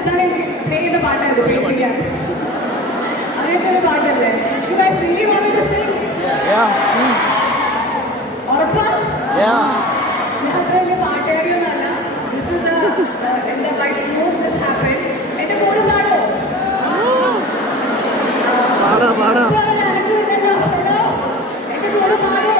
നിർത്താൻ പ്ലേ ചെയ്ത പാട്ടായത് പേടിപ്പിക്കാൻ അങ്ങനത്തെ ഒരു പാട്ടല്ലേ? You guys really want to sing ഉറപ്പാ? ഞാൻ വലിയ പാട്ടുകാരിയൊന്നല്ല ദിസ് ഇസ് എന്റെ ബൈ സ്മൂത്ത് ദിസ് ഹാപ്പൻ എന്റെ കൂടെ പാടോ? പാടാ? എന്റെ കൂടെ പാടോ?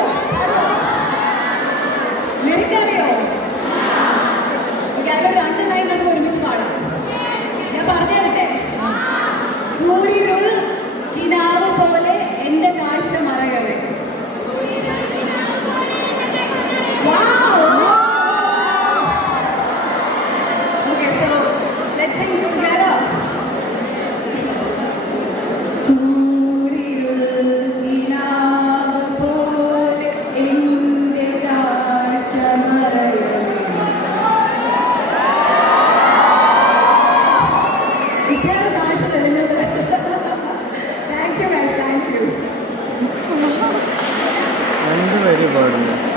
거거든요.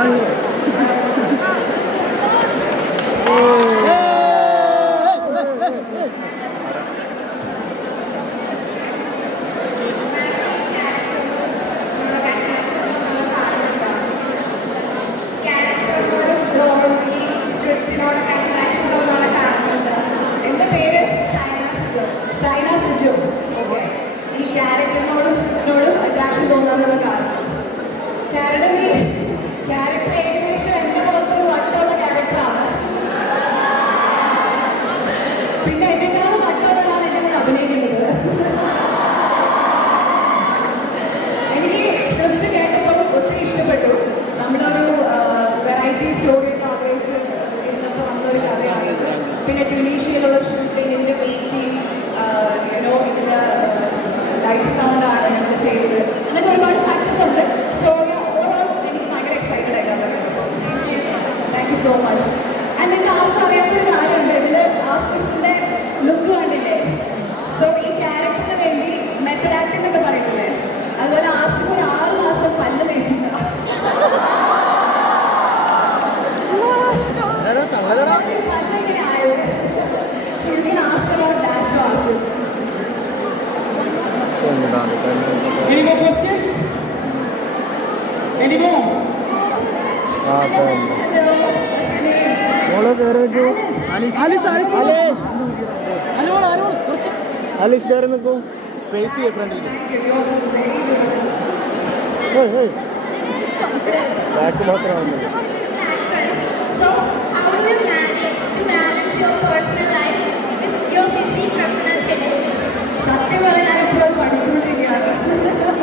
tayo. പിന്നെ എന്നെക്കാളും വട്ടമുള്ളതാണ് എന്നെ കൂടെ അഭിനയിക്കുന്നത്. എനിക്ക് സ്ക്രിപ്റ്റ് കേട്ടപ്പോൾ ഒത്തിരി ഇഷ്ടപ്പെട്ടു. നമ്മളൊരു വെറൈറ്റി സ്റ്റോറി ഒക്കെ ആഗ്രഹിച്ച് ഇരുന്നപ്പോൾ വന്നൊരു കഥയാണ് പിന്നെ ട്യൂണീഷ്യയിലുള്ള ഷൂട്ടിംഗ് ഇതിന്റെ മീറ്റിംഗ് യുനോ ഇതിന്റെ ലൈറ്റ് സൗണ്ട് ആണ് ഞങ്ങൾ ചെയ്തത്. അങ്ങനെ ഒരുപാട് ഫാക്ടേഴ്സ് ഉണ്ട്. സോ ഓവറോൾ എനിക്ക് ഭയങ്കര എക്സൈറ്റഡ് ആയിട്ടാണ് thank you so much Any more questions? Any more? മോളെ കയറി നിൽക്കൂ ഫേസ് ചെയ്യ ഫ്രണ്ടിൽ. ബാക്ക് മാത്രമാണ് സത്യം പറഞ്ഞാൽ ഞാൻ ഇപ്പോഴും പഠിച്ചുകൊണ്ടിരിക്കുകയാണ്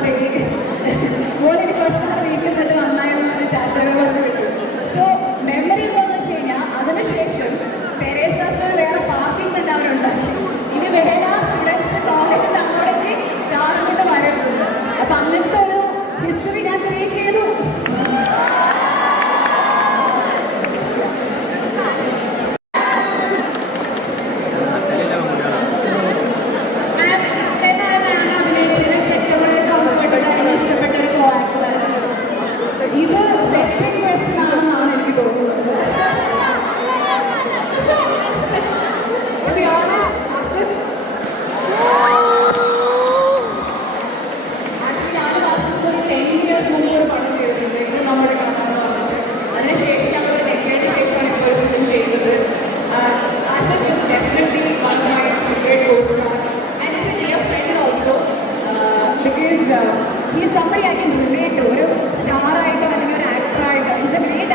Tebrik ederim. Because he somebody I can relate ഒരു സ്റ്റാർ ആയിട്ടോ അല്ലെങ്കിൽ ഒരു ആക്ടർ ആയിട്ടോ. It's A great